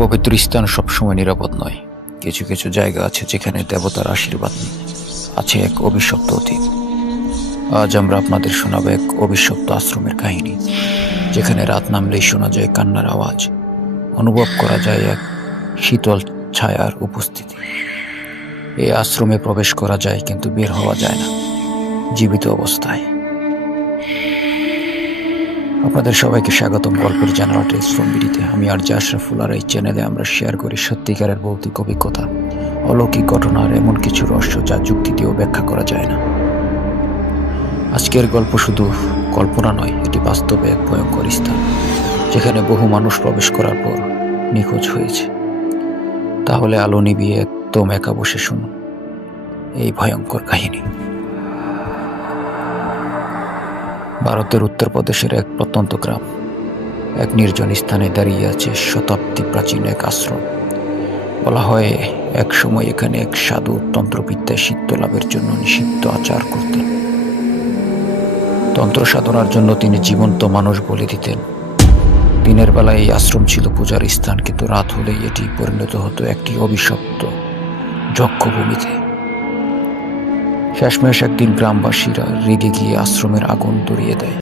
পবিত্র স্থান সবসময় নিরাপদ নয়। কিছু কিছু জায়গা আছে যেখানে দেবতার আশীর্বাদ নেই, আছে এক অভিশপ্ত অতীত। আজ আমরা আপনাদের শোনাবো এক অভিশপ্ত আশ্রমের কাহিনী, যেখানে রাত নামলেই শোনা যায় কান্নার আওয়াজ, অনুভব করা যায় এক শীতল ছায়ার উপস্থিতি। এই আশ্রমে প্রবেশ করা যায় কিন্তু বের হওয়া যায় না, জীবিত অবস্থায়। আপনাদের সবাইকে স্বাগতম গল্পের জানালাটা শ্রমবিড়িতে। আমি আর আশরাফুল, আর এই চ্যানেলে আমরা শেয়ার করি সত্যিকারের ভৌতিক অভিজ্ঞতা, অলৌকিক ঘটনা আর এমন কিছু রহস্য যা যুক্তি দিয়েও ব্যাখ্যা করা যায় না। আজকের গল্প শুধু কল্পনা নয়, এটি বাস্তবে এক ভয়ঙ্কর স্থান, যেখানে বহু মানুষ প্রবেশ করার পর নিখোঁজ হয়েছে। তাহলে আলো নিভিয়ে একদম একা বসে শুনুন এই ভয়ঙ্কর কাহিনী। ভারতের উত্তরপ্রদেশের এক প্রত্যন্ত গ্রাম, এক নির্জন স্থানে দাঁড়িয়ে আছে শতাব্দী প্রাচীন এক আশ্রম। বলা হয় এক সময় এখানে এক সাধু তন্ত্রবিদ্যায় সিদ্ধ লাভের জন্য নিষিদ্ধ আচার করতেন। তন্ত্র সাধনার জন্য তিনি জীবন্ত মানুষ বলি দিতেন। দিনের বেলায় এই আশ্রম ছিল পূজার স্থান, কিন্তু রাত হলেই এটি পরিণত হতো একটি অভিশপ্ত যজ্ঞভূমিতে। শেষমেশ একদিন গ্রামবাসীরা রেগে গিয়ে আশ্রমের আগুন ধরিয়ে দেয়।